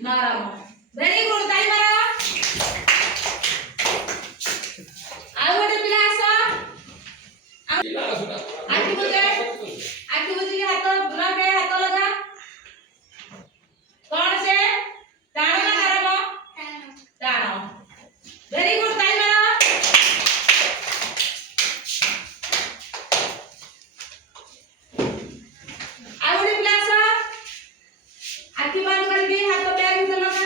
ନରମ। Very good ତାଳି ମାର। ଆଉ ଗୋଟେ ପିଲା ଆସ। ଆଖି ବୁଜେ। ଆଖି ବୁଜିକି ହାତ ଲଗେ, ହାତ ଲଗା। କଣ ସେ ଟାଣ ନା ନରମ? ଟାଣ। ଭେରି ଗୁଡ୍ ତାଳି ମାର। ଆଉ ଗୋଟେ ପିଲା ଆସ। ଆଖି ବନ୍ଦ କରିକି ହାତ ବ୍ୟାଗ ଭିତରେ ଲଗା।